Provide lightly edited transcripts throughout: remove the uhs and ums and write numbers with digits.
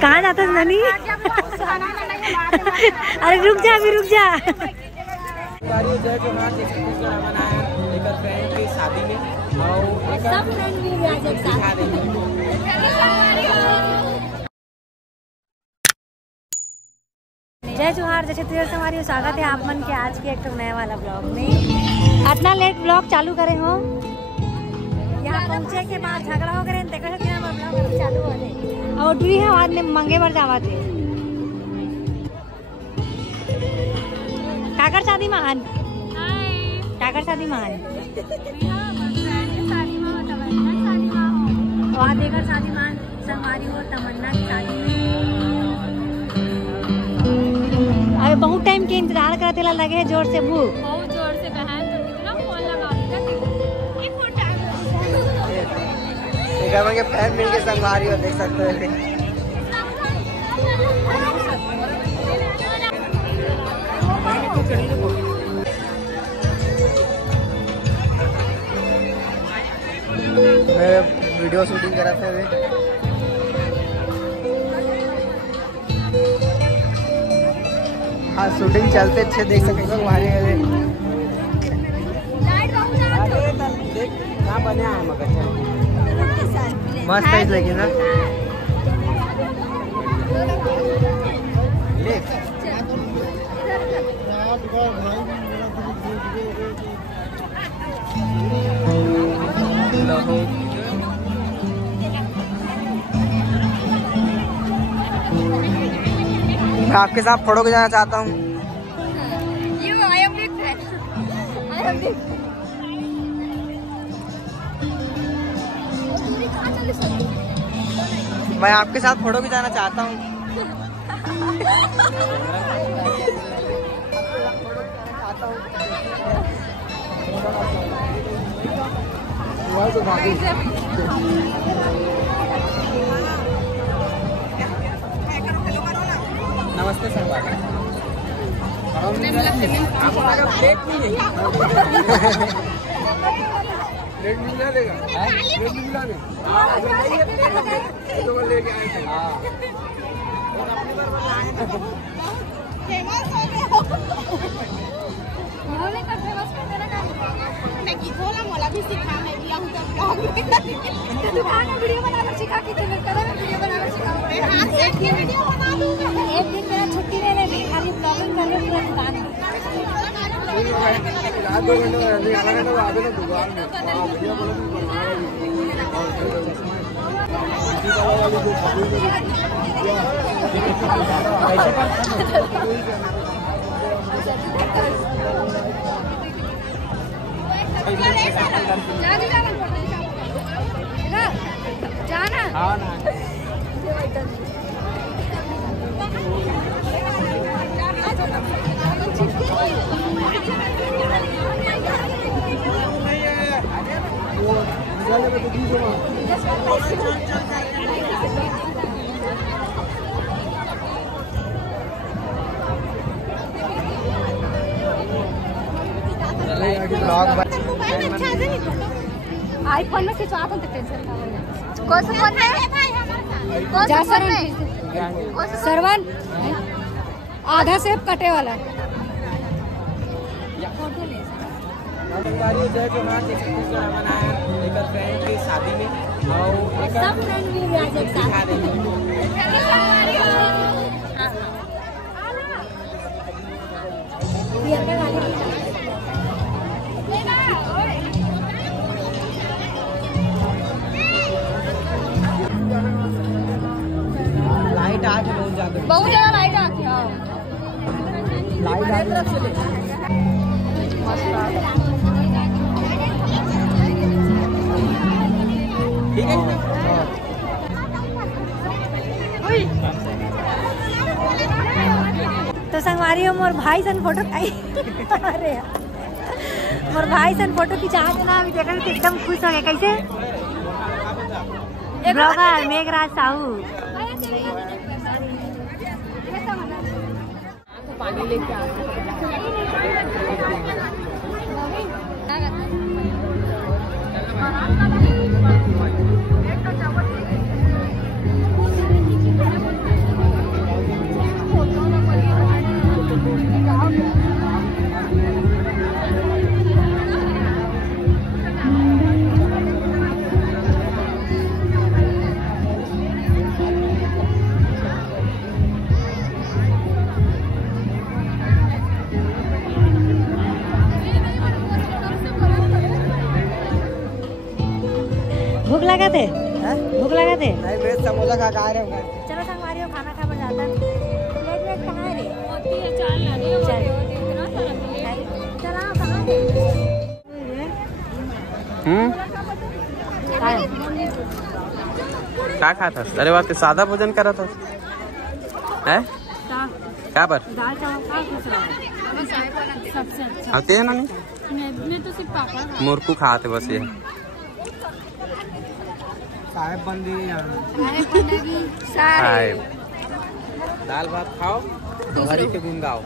कहाँ जाता है ननी? अरे रुक जा, अभी रुक जा। जय जोहार, जय छत्तीसगढ़ से हमारी स्वागत है आप मन के आज के एक नया वाला ब्लॉग में। इतना लेट ब्लॉग चालू करे हो, यहाँ पहुँचे के बाद झगड़ा हो गए ब्लॉग चालू हो गए और डुरी है आज ने मंगे बार जावा थे काकर शादी महान काकर शादी महान वहाँ देकर शादी महान संगवारी हो तमन्ना की शादी में। अरे बहुत टाइम के इंतजार करते लगे जोर से भूख बहुत जोर से बहन तो कितना फोन लगा के फैन मिल के संगवारी हो देख सकते हैं। मैं वीडियो शूटिंग करा था हाँ शूटिंग चलते अच्छे देख सकते हो हमारे बना है मगर मस्त है लेकिन ना मैं आपके साथ फोटो खिंचाना चाहता हूँ। मैं आपके साथ फोटो खिंचाना चाहता हूँ। नमस्ते सर प्लेट मिल जाएगा प्लेट मिल जाएगा तो लेके आए थे इन्होंने तो फेमस कर देना काम मैं की बोला मोला भी सिखा मैं भी आऊं तब दुकान में वीडियो बनाना सिखा के चैनल पर वीडियो बनाना सिखा मैं हाथ से की वीडियो बना दूंगा। एक दिन मेरा छुट्टी ले ले खाली ब्लॉगिंग कर ले पूरा दुकान में रात 2 घंटे में आधा घंटा आधे ना दुकान में वीडियो जाना हाँ ना आईफोन में खिंचवा तो टेंशन कौन सा फोन है कौन सा फोन है सरवन आधा सेब कटे वाला फोटो ले जय जोहार जय छत्तीसगढ़ मनाया एक फ्रेंड की शादी में और सब फ्रेंड भी आ जाए साथ में ये क्या वाली लाइट आज बहुत ज्यादा लाइट आती है लाइट ठीक है तो संगवारी हो मोर भाई सन फोटो अरे मोर भाई सन फोटो खिंचा देना अभी देखा तो एकदम खुश हो गए। कैसे ब्लॉगर मेघराज साहू पानी लेके आ लगा थे? भूख लगा थे? नहीं बे समोसा खा रहे हैं। चलो संगवारियों खाना खा पर जाता है। प्लेट वेट कहाँ है रे? चल चला कहाँ है? क्या खाता? अरे वाह, सादा भोजन करा था है? क्या पर दाल चावल खा खुश रहो। सबसे अच्छा आते हैं ना नहीं मैं तो सिर्फ पापा मुर्कू खाते बस ये साहेब बंदी साहेब। दाल भात खाओ हरी के गुन गाओ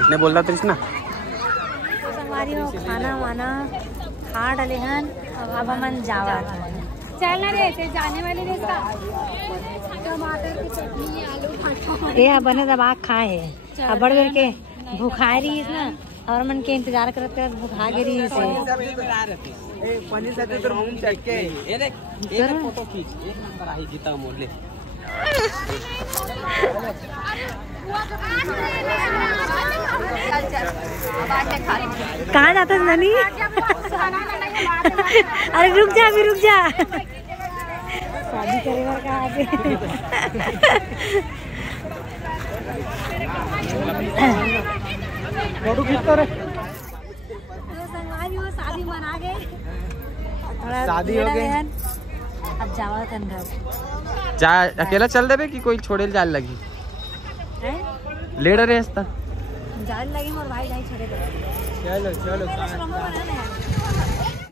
इसने बोल रहा था ना। तो संगवारी हो खाना वाना खा डले हन। अब हमन जावा चलना रे ऐसे जाने वाले रास्ता टमाटर की चटनी आलू भाटा ये बने दबाग खाए है। अब बड़ बेर के भूखा रही है ना और मन के इंतजार करते करते भूखा गिरी से। पनीर सब्जी तो घूम चक्के ये देख ये फोटो खींच एक नंबर आई जीता मोड़ ले। कहाँ जाता है ननी? अरे रुक जा अभी रुक जा। शादी करेगा कहाँ पे? फोटो खींच कर संगवारी हो शादी मना गए। शादी हो गई। अब जावा तन घर जा अकेला चल देबे कि कोई छोड़े जाल लगी हैं? लेड़ रहे रास्ता जाल लगी और भाई नहीं छोड़े गए। चलो चलो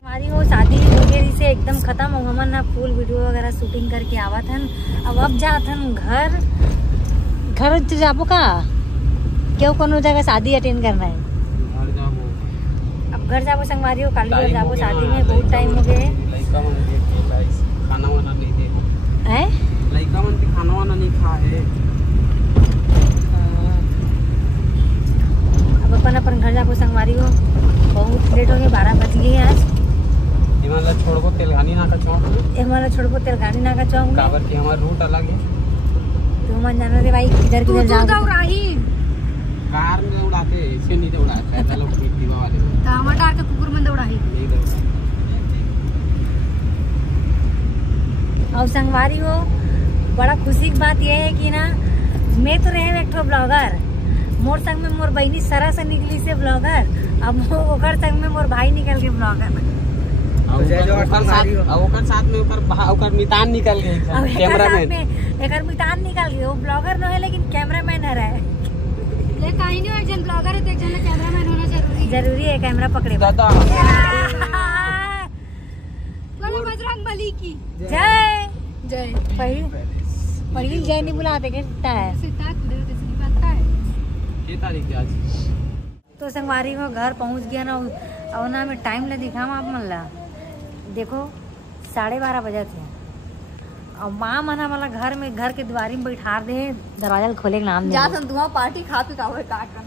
हमारी वो शादी वगैरह से एकदम खत्म हो हमन ना फुल वीडियो वगैरह शूटिंग करके आवत हन। अब जात हन घर तो जाबो का क्यों कोनो जगह शादी अटेंड करना है। अब घर जाबो संगवारी हो कल घर जाबो शादी में बहुत टाइम हो गए खाना वाना नहीं दे हैं। लड़का मन के खाना वाना नहीं खा है। अब अपन घर जाबो संगवारी हो बहुत लेट हो गए 12 बज गए आज। हिमालय छोड़बो तेलगानी ना का चौक हमारा छोड़बो तेलगानी ना का चौक में काबर की हमारा रूट अलग है। तो मन जाना रे भाई किधर किधर जाओ कार में उड़ाते ऐसे नहीं उड़ाते है लोग दीवा वाले टमाटर के कुकुर में दौड़ाही नहीं दौड़ाते। और संगवारी हो बड़ा खुशी की बात यह है कि ना मैं तो रहे एक ठो ब्लॉगर मोर संग में मोर बहनी सरा से निकली से ब्लॉगर अब ओकर संग में मोर भाई निकल के ब्लॉगर ओकर साथ में ओकर मितान निकल गई कैमरामैन एकर मितान निकल गई वो ब्लॉगर न है लेकिन कैमरामैन है रहे। ले काहे नहीं एक जन ब्लॉगर है तो एक जन कैमरामैन होना जरूरी है कैमरा पकड़े दादा बोलो बजरंग बली की जय जय पहिल जय नहीं बुलाते कहता है। सीता कुदरत से पता है ये तारीख है आज। तो संगवारी को घर पहुंच गया ना और ना में टाइम ले दिखा आप मन ला देखो 12:30 बजे थे और माँ मना वाला घर के द्वारी में बैठा दे दरवाजा खोले के नाम जा तुम दुआ पार्टी खा पी का वो काट कर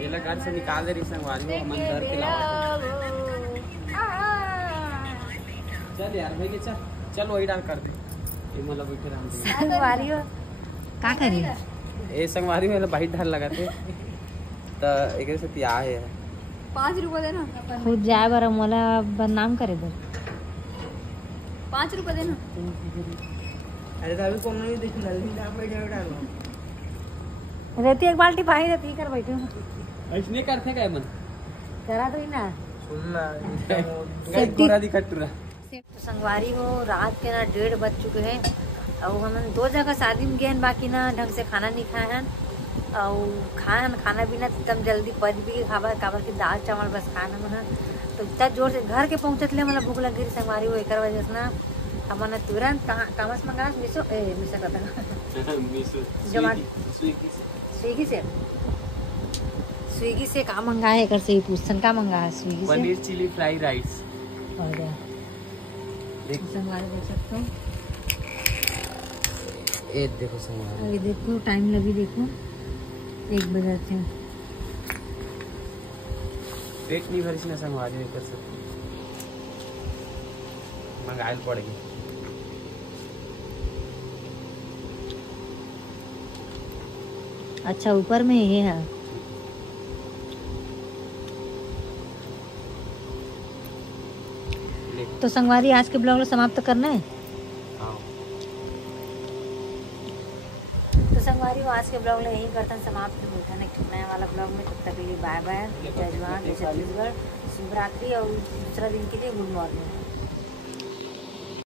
ये लगा घर से निकाल दे रही संगवारी को मन घर के लावा चल यार भाई के चल वही डाल कर दे ये मतलब बैठे रह संगवारी हो का करी ए संगवारी में भाई ढाल लगाते तो एक से तिया है 5 रुपए देना खुद जाए बार मोला बदनाम करे दे 5 रुपए देना अरे अभी कौन नहीं देख नल्ली ना पे जाओ डालो रहती एक बाल्टी पानी रहती कर बैठे ऐसने करते काय मन करा तो ही ना सुनना गाइस गोरा दिखत तुरा तो संगवारी हो रात के ना 1:30 बज चुके हैं और हम 2 जगह शादी में गए बाकी ना ढंग से खाना नहीं खाए हैं और खाना पीना एकदम जल्दी पच भी खाबर की दाल चावल बस खाना मना तो इतना जोर से घर के पहुँचत ले मतलब भूख लग गई संगवारी हो एक वजह से ना हमने तुरंत कामस मंगा मिसो कहता स्विगी से का मंगा है कर से ही पूछन का मंगा है स्विगी से पनीर चिली फ्राई राइस और संगवारी देख सकते हो ए देखो संगवारी अभी देखो टाइम लगी देखो 1 बजे थे पेट नहीं भरी ना संगवारी नहीं कर सकते मंगाइल पड़ेगी अच्छा ऊपर में ये है तो संगवारी आज के ब्लॉग समाप्त करना है। तो संगवारी को आज के ब्लॉग में यही करते हैं समाप्त। मिलते हैं नेक्स्ट नया वाला ब्लॉग में। तब तक के लिए बाय बाय। जय जवान, जय छत्तीसगढ़। शुभ रात्रि और दूसरा दिन के लिए गुड मॉर्निंग।